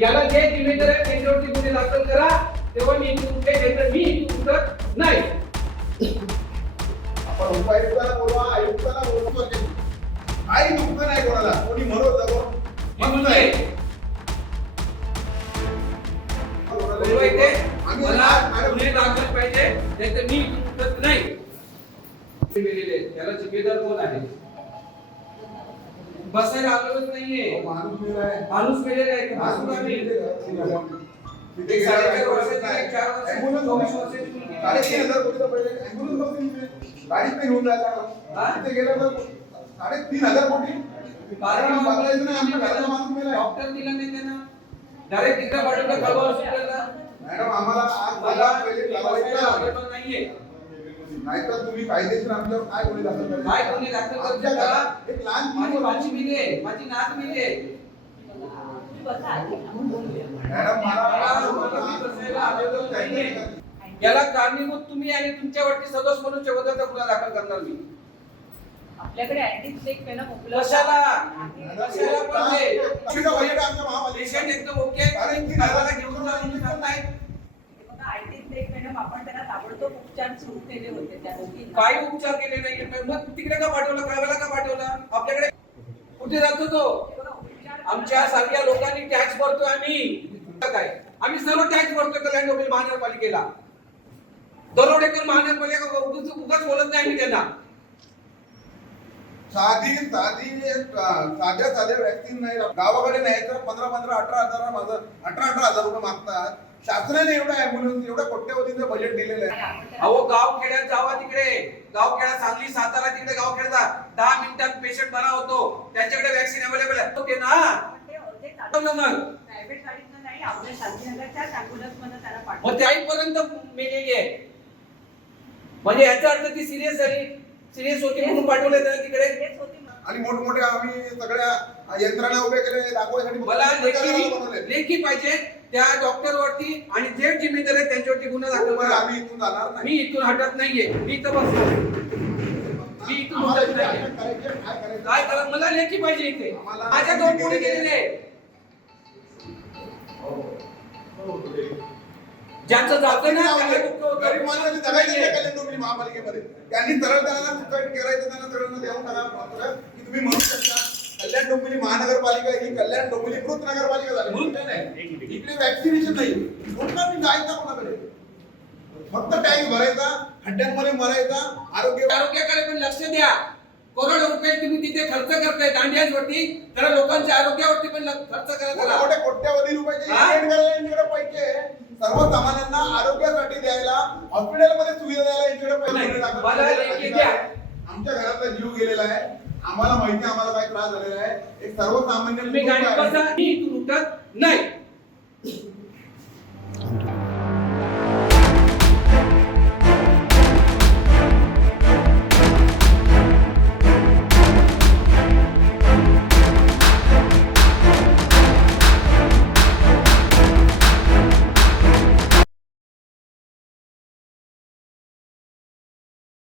याला जे जिम्मेदार आहे त्यांच्यावरती गुन्हे दाखल करा तेव्हा मी नाही तर मी उठत नाही. आपण उपायुक्ताला बोलवा आयुक्ताला बोलवा काही दुःख नाही कोणाला. कोणी म्हणत जातो म्हणून नाही. मला गुन्हे दाखल पाहिजे नाही तर. त्याला जिम्मेदार कोण आहे? बसायला आलोच नाहीये माणूस मेलाय. माणूस मेलेला आहे का? बसू का मी? तिथे साडेचार वर्षाची, चार वर्षाची, चोवीस. वर्षाची मुलगी. साडेतीन हजार कोटीचा पहिले ambulance नव्हती तिथे. गाडीत नाही घेऊन हा? जायला तिथे गेल्यावर साडेतीन हजार कोटी कारण बघायचं नाही आमच्या घराचा माणूस मेलाय डॉक्टर दिला नाही त्यांना डायरेक्ट तिकडे पाठवलं कळवा हॉस्पिटलला मॅडम आम्हाला आज मला मला पहिले बसायला नाहीये नाहीतर तुम्ही कायदेशीर आमच्यावर काय गुन्हे दाखल करायचे? काय गुन्हे दाखल करता? आमच्या घरात एक लहान माझी मुलगी माझी. मिली आहे माझी नात मिली आहे मॅडम मला मला मला मी बसायला आलेलो नाहीये याला कारणीभूत तुम्ही आणि तुमच्यावरती सदोष म्हणून शेवटाचा गुन्हा दाखल करणार मी आपल्याकडे अँटीस्टेक पेनम उपलब्ध कशाला आहे. कशाला महापालिकेत पेशंट एकदम ओके कारण की नावाला घेऊन जा तुम्ही करताय बघा, अँटीस्टेक पेनम आपण त्यांना ताबडतोब उपचार सुरू केले होते त्या. काही उपचार केले नाही मग तिकडे का पाठवलं? काव्याला का पाठवलं? आपल्याकडे कुठे जातो तो? हे आमच्या सारख्या लोकांनी टॅक्स भरतोय आम्ही. काय? आम्ही सर्व टॅक्स भरतोय कल्याण डोंबिवली महानगरपालिकेला. दरोडेकर महानगरपालिका उगाच बोलत नाही आम्ही त्यांना. साधी साधी साध्या साध्या व्यक्ती नाही गावाकडे नाही तर पंधरा पंधरा अठरा हजार माझं अठरा अठरा हजार रुपये मागतात. शासनाने एवढं अँब्युलन्स एवढं कोट्यवधीचं बजेट दिलेलं आहे. अहो गाव खेड्यात जावा तिकडे. गाव खेड्यात सांगली सातारा तिकडे गाव खेड्यात दहा मिनिटात पेशंट बरा होतो. त्यांच्याकडे वॅक्सिन अवेलेबल आहे. ओके ना? पाठवलं मग प्रायव्हेट गाडीतनं नाही आपल्या शांतीनगरच्याच अँब्युलन्समधनं त्यांना मग पाठवलं. ते आईपर्यंत मेलेली आहे म्हणजे याचा अर्थ ती सिरियस झाली. सिरियस होती म्हणून पाठवले त्याला तिकडे. आणि मोठमोठ्या आम्ही सगळ्या यंत्रणा उभे केले दाखवण्यासाठी मला लेखी. लेखी पाहिजे. त्या डॉक्टर वरती आणि जे जिम्मेदार आहे त्यांच्यावरती गुन्हा दाखल करा. आम्ही इथून जाणार नाही. मी इथून हटत नाहीये. मी इथं बसतो मी इथून नाहीये. काय? काय करा? मला लेखी पाहिजे इथे. माझ्या दोन पोरी गेलेले आहे. ज्यांचं जातं ना त्याला दुःख होतं. गरीब माणसाने जगायचं नाही कल्याण डोंबिवली महापालिकेमध्ये त्यांनी त्यांना सुसाईड करायचं त्यांना सगळ्यांना देऊन टाका. पत्र की तुम्ही म्हणू शकता डोंबिवली महानगरपालिका ही कल्याण डोंबिवली मृत नगरपालिका झाली. इकडे वॅक्सिनेशन नाही. लोकांनी जायचं कोणाकडे? फक्त टॅक्स भरायचा खड्ड्यांमध्ये मरायचा आरोग्य आरोग्याकडे पण लक्ष द्या. करोडो रुपये तुम्ही तिथे खर्च करताय दांडियांवरती. तर लोकांच्या आरोग्यावरती पण खर्च मोठे करा मोठे कोट्यावधी रुपयाचे पैसे सर्वसामान्यांना आरोग्यासाठी द्यायला हॉस्पिटलमध्ये सुविधा द्यायला यांच्याकडे पैसे. आमच्या घरातला जीव गेलेला आहे. आम्हाला माहिती आम्हाला काय त्रास झालेला आहे. एक सर्वसामान्य नाही.